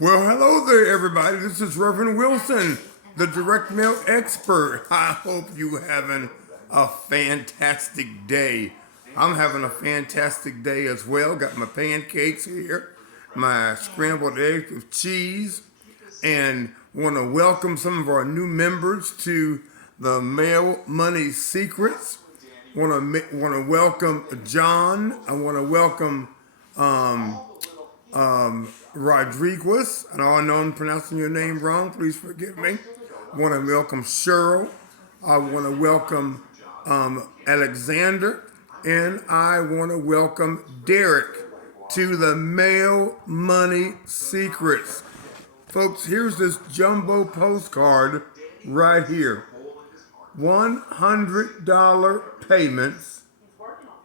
Well, hello there, everybody. This is Rev Andre Wilson, the direct mail expert. I hope you're having a fantastic day. I'm having a fantastic day as well. Got my pancakes here, my scrambled eggs with cheese, and want to welcome some of our new members to the Mail Money Secrets. Want to welcome John. I want to welcome Rodriguez, and I know I'm pronouncing your name wrong, please forgive me. I want to welcome Cheryl. I want to welcome Alexander, and I want to welcome Derek to the Mail Money Secrets. Folks, here's this jumbo postcard right here. $100 payments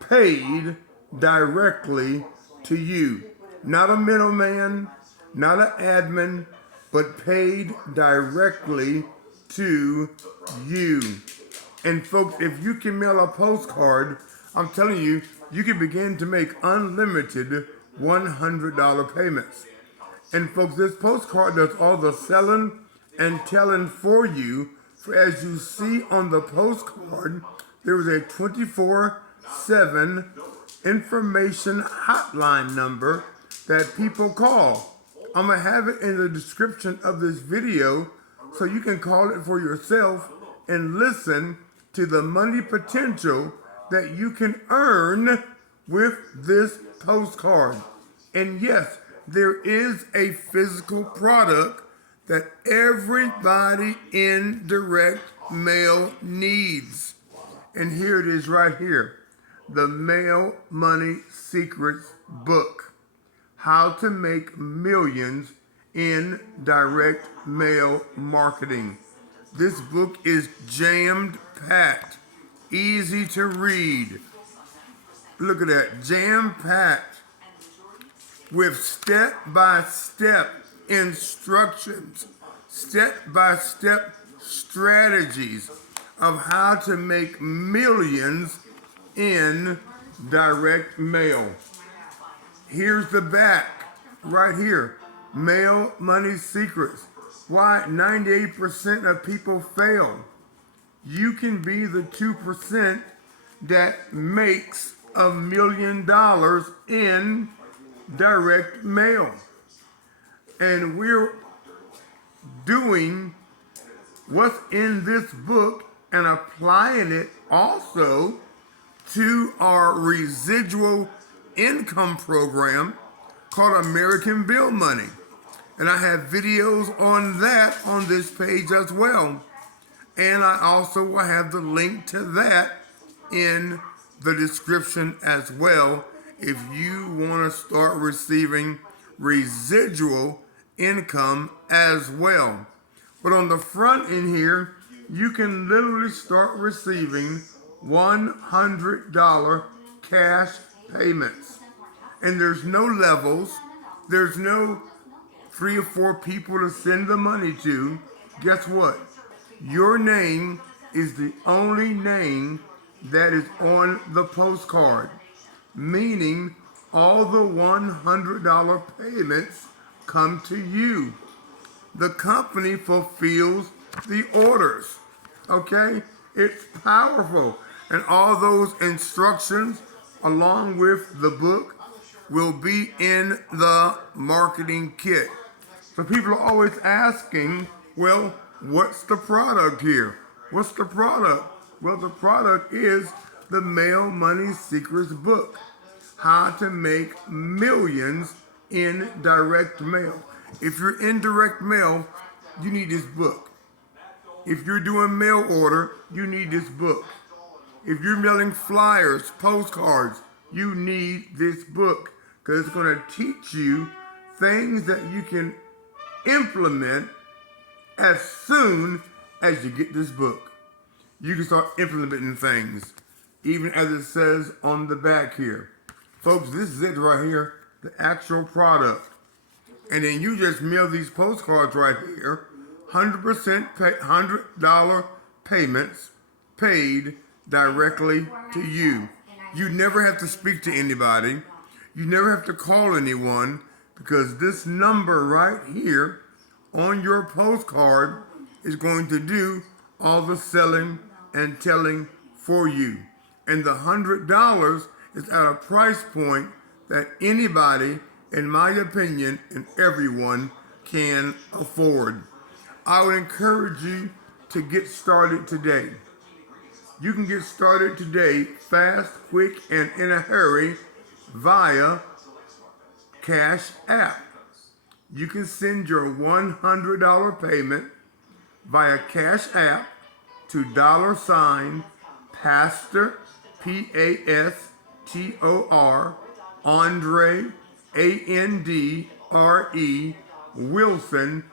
paid directly to you. Not a middleman, not an admin, but paid directly to you. And folks, if you can mail a postcard, I'm telling you, you can begin to make unlimited $100 payments. And folks, this postcard does all the selling and telling for you. For as you see on the postcard, there is a 24/7 information hotline number that people call. I'm going to have it in the description of this video so you can call it for yourself and listen to the money potential that you can earn with this postcard. And yes, there is a physical product that everybody in direct mail needs. And here it is right here. The Mail Money Secrets book. How to make millions in direct mail marketing. This book is jam-packed, easy to read. Look at that, jam-packed with step-by-step instructions, step-by-step strategies of how to make millions in direct mail. Here's the back, right here. Mail Money Secrets. Why 98% of people fail. You can be the 2% that makes $1 million in direct mail. And we're doing what's in this book and applying it also to our residual income program called American Bill Money. And I have videos on that on this page as well. And I also will have the link to that in the description as well if you want to start receiving residual income as well. But on the front in here, you can literally start receiving $100 cash payments. And there's no levels. There's no 3 or 4 people to send the money to. Guess what? Your name is the only name that is on the postcard, meaning all the $100 payments come to you. The company fulfills the orders. Okay? It's powerful. And all those instructions along with the book will be in the marketing kit. So people are always asking, well, what's the product here? What's the product? Well, the product is the Mail Money Secrets book. How to make millions in direct mail. If you're in direct mail, you need this book. If you're doing mail order, you need this book. If you're mailing flyers, postcards, you need this book because it's going to teach you things that you can implement as soon as you get this book. You can start implementing things, even as it says on the back here. Folks, this is it right here, the actual product. And then you just mail these postcards right here, 100% $100 payments paid directly to you. You never have to speak to anybody. You never have to call anyone. because this number right here on your postcard is going to do all the selling and telling for you. And the $100 is at a price point that anybody, in my opinion, and everyone can afford. I would encourage you to get started today. You can get started today fast, quick, and in a hurry via Cash App. You can send your $100 payment via Cash App to $Pastor, Pastor, Andre, Andre, Wilson,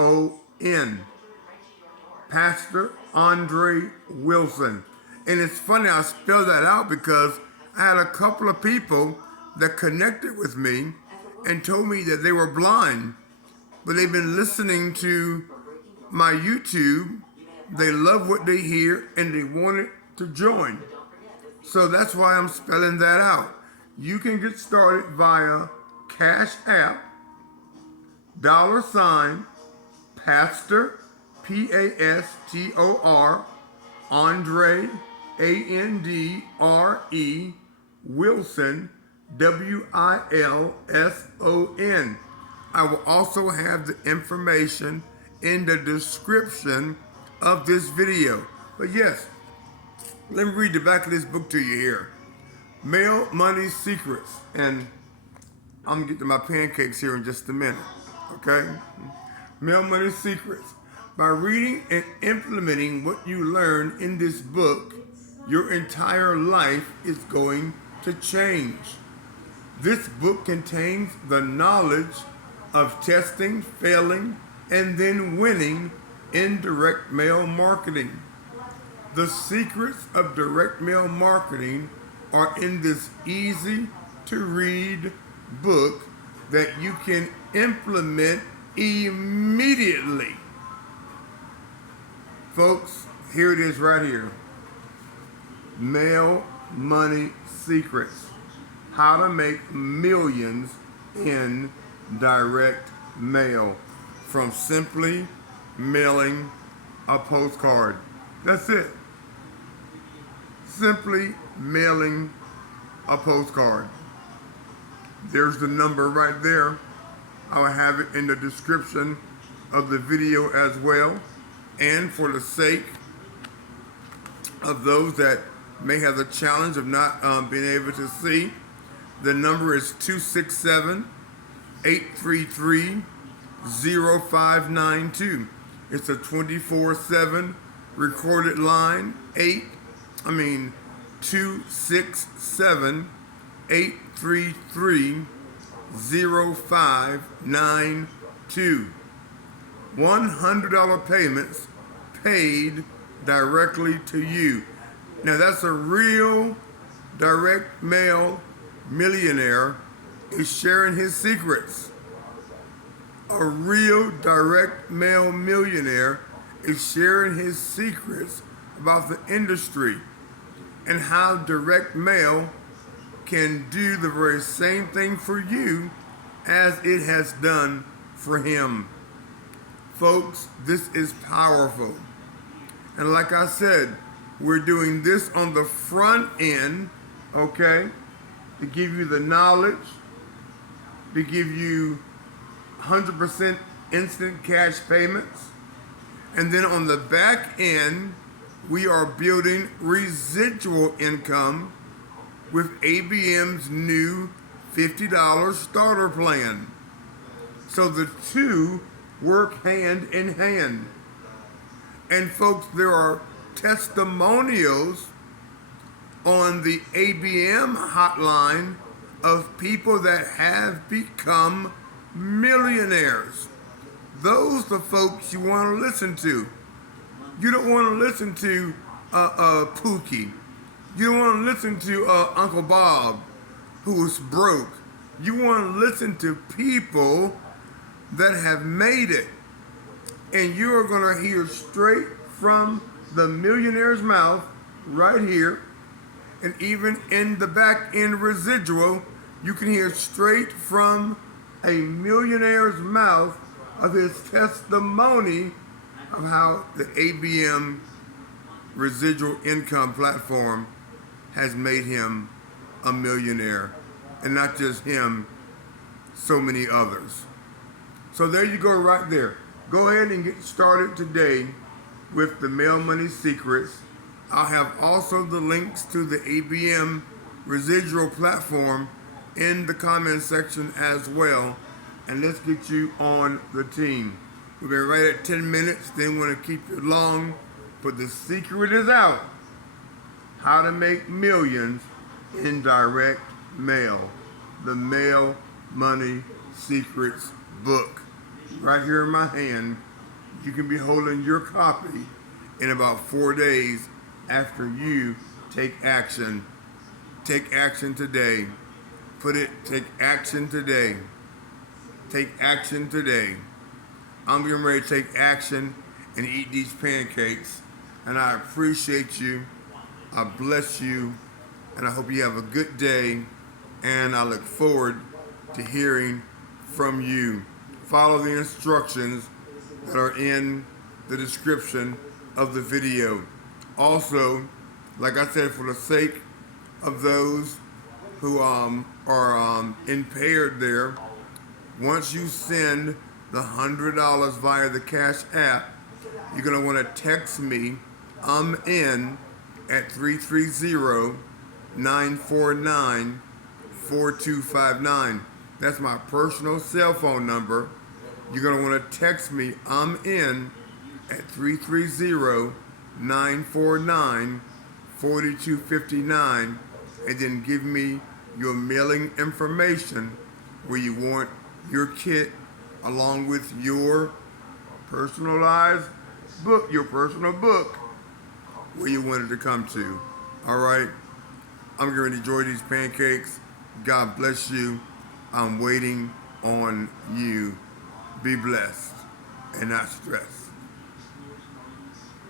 Wilson. Pastor Andre Wilson. And it's funny I spell that out because I had a couple of people that connected with me and told me that they were blind, but they've been listening to my YouTube. They love what they hear and they wanted to join. So that's why I'm spelling that out. You can get started via Cash App, $Pastor, Pastor, Andre, Andre, Wilson, Wilson. I will also have the information in the description of this video. But yes, let me read the back of this book to you here. Mail Money Secrets. And I'm gonna get to my pancakes here in just a minute, okay? Mail Money Secrets. By reading and implementing what you learn in this book, your entire life is going to change. This book contains the knowledge of testing, failing, and then winning in direct mail marketing. The secrets of direct mail marketing are in this easy to read book that you can implement immediately. Folks, here it is right here. Mail Money Secrets. How to make millions in direct mail from simply mailing a postcard. That's it. Simply mailing a postcard. There's the number right there. I'll have it in the description of the video as well. And for the sake of those that may have the challenge of not being able to see, the number is 267-833-0592. It's a 24/7 recorded line. 267-833-0592. $100 payments paid directly to you. Now that's a real direct mail millionaire is sharing his secrets. A real direct mail millionaire is sharing his secrets about the industry and how direct mail can do the very same thing for you as it has done for him. Folks, this is powerful. And like I said, we're doing this on the front end, okay, to give you the knowledge, to give you 100% instant cash payments. And then on the back end, we are building residual income with ABM's new $50 starter plan. So the two work hand in hand. And folks, there are testimonials on the ABM hotline of people that have become millionaires. Those are the folks you want to listen to. You don't want to listen to Pookie. You don't want to listen to Uncle Bob, who was broke. You want to listen to people that have made it. And you are going to hear straight from the millionaire's mouth right here. And even in the back end residual, You can hear straight from a millionaire's mouth of his testimony of how the ABM residual income platform has made him a millionaire. And not just him, so many others. So there you go right there. Go ahead and get started today with the Mail Money Secrets. I'll have also the links to the ABM residual platform in the comment section as well. And let's get you on the team. We've been right at 10 minutes, didn't want to keep it long, but the secret is out. How to make millions in direct mail. The Mail Money Secrets book. Right here in my hand. You can be holding your copy in about 4 days after you take action. Take action today. Take action today. Take action today. I'm getting ready to take action and eat these pancakes. And I appreciate you. I bless you. And I hope you have a good day. And I look forward to hearing from you. Follow the instructions that are in the description of the video. Also, like I said, for the sake of those who are impaired there, once you send the $100 via the Cash App, you're going to want to text me, I'm in, at 330-949-4259. That's my personal cell phone number. You're going to want to text me, I'm in, at 330-949-4259, and then give me your mailing information where you want your kit along with your personalized book, your personal book, where you want it to come to. All right? I'm going to enjoy these pancakes. God bless you. I'm waiting on you. Be blessed and not stressed.